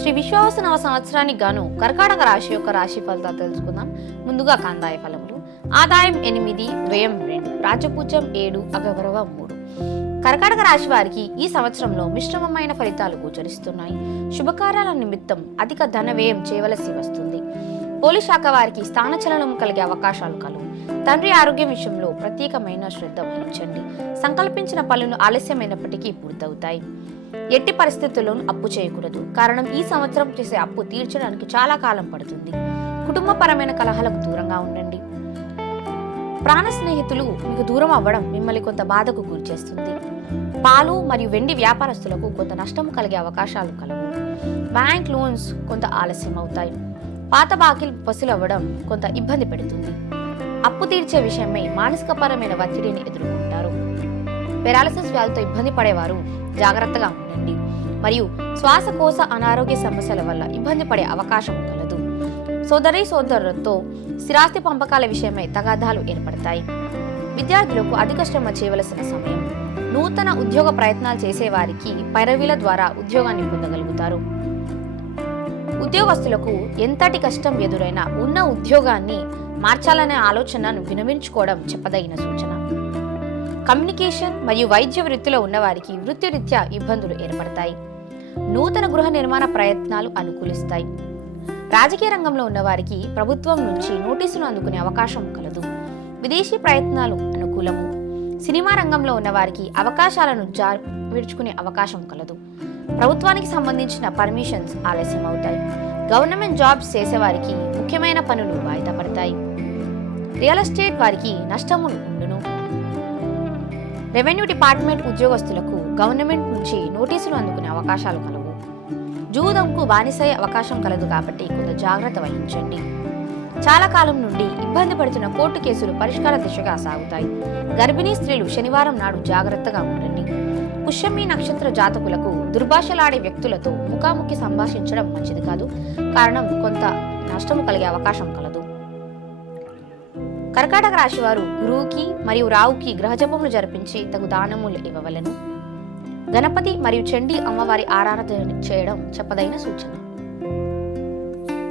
శ్రీ విశ్వావసు సంవత్సరానికి గాను కర్కాటక రాశి యొక్క రాశి ఫలితాలు తెలుసుకుందాం. ముందుగా కందాయ ఫలములు. ఆదాయం 8, వ్యయం 2, రాజపూజ్యం 7, అగౌరవం 3. కర్కాటక రాశి వారికి ఈ సంవత్సరంలో మిశ్రమమైన ఫలితాలు గోచరిస్తున్నాయి. శుభకార్యాల నిమిత్తం అధిక ధన వ్యయం చేయవలసి వస్తుంది. పోలీస్ శాఖ వారికి స్థానచలనం కలిగే అవకాశాలు కలుగు. తండ్రి ఆరోగ్యం విషయంలో ప్రత్యేకమైన శ్రద్ధ వహించండి. సంకల్పించిన పనులు ఆలస్యమైనప్పటికీ పూర్తవుతాయి. ఎట్టి పరిస్థితుల్లోనూ అప్పు చేయకూడదు. కారణం ఈ సంవత్సరం చేసే అప్పు తీర్చడానికి చాలా కాలం పడుతుంది. కుటుంబపరమైన కలహాలకు దూరంగా ఉండండి. ప్రాణ స్నేహితులు మీకు దూరం అవ్వడం మిమ్మల్ని కొంత బాధకు గురి చేస్తుంది. పాలు మరియు వెండి వ్యాపారస్తులకు కొంత నష్టం కలిగే అవకాశాలు కలవు. బ్యాంక్ లోన్స్ కొంత ఆలస్యం అవుతాయి. పాత బాకీలు వసూలు అవ్వడం కొంత ఇబ్బంది పెడుతుంది. అప్పు తీర్చే విషయమై మానసికపరమైన ఒత్తిడిని ఎదుర్కొంటారు. పెరాలసిస్ వ్యాధితో ఇబ్బంది పడేవారు జాగ్రత్తగా ఉండండి. మరియు శ్వాసకోశ అనారోగ్య సమస్యల వల్ల ఇబ్బంది పడే అవకాశం కలదు. సోదరులతో స్థిరాస్తి పంపకాల విషయమై తగాదాలు ఏర్పడతాయి. విద్యార్థులకు అధిక శ్రమ చేయవలసిన సమయం. నూతన ఉద్యోగ ప్రయత్నాలు చేసేవారికి పైరవీల ద్వారా ఉద్యోగాన్ని పొందగలుగుతారు. ఉద్యోగస్తులకు ఎంతటి కష్టం ఎదురైనా ఉన్న ఉద్యోగాన్ని మార్చాలనే ఆలోచనను వినమించుకోవడం చెప్పదగిన సూచన. కమ్యూనికేషన్ మరియు వైద్య వృత్తిలో ఉన్నవారికి వృత్తిరీత్యా ఇబ్బందులు ఏర్పడతాయి. నూతన గృహ నిర్మాణ ప్రయత్నాలు అనుకూలిస్తాయి. రాజకీయ రంగంలో ఉన్నవారికి ప్రభుత్వం నుంచి నోటీసులు అందుకునే అవకాశం కలదు. విదేశీ ప్రయత్నాలు అనుకూలము. సినిమా రంగంలో ఉన్నవారికి అవకాశాలను విడుచుకునే అవకాశం కలదు. ప్రభుత్వానికి సంబంధించిన పర్మిషన్స్ ఆలస్యం అవుతాయి. గవర్నమెంట్ జాబ్స్ చేసేవారికి ముఖ్యమైన పనులు వాయిదా పడతాయి. రియల్ ఎస్టేట్ వారికి నష్టములు ఉండును. రెవెన్యూ డిపార్ట్మెంట్ ఉద్యోగస్తులకు గవర్నమెంట్ నుంచి నోటీసులు అందుకునే అవకాశాలు కలవు. జూదంకు బానిసయ్యే అవకాశం కలదు కాబట్టి కొంత జాగ్రత్త వహించండి. చాలా కాలం నుండి ఇబ్బంది పడుతున్న కోర్టు కేసులు పరిష్కార దిశగా సాగుతాయి. గర్భిణీ స్త్రీలు శనివారం నాడు జాగ్రత్తగా ఉండండి. పుష్యమి నక్షత్ర జాతకులకు దుర్భాషలాడే వ్యక్తులతో ముఖాముఖి సంభాషించడం మంచిది కాదు. కారణం కొంత నష్టము కలిగే అవకాశం కలదు. కర్కాటక రాశి వారు గురువుకి మరియు రావుకి గ్రహజపములు జరిపించి తగు దానములు ఇవ్వవలెను. గణపతి మరియు చండీ అమ్మవారి ఆరాధన చేయడం చెప్పదగిన సూచన.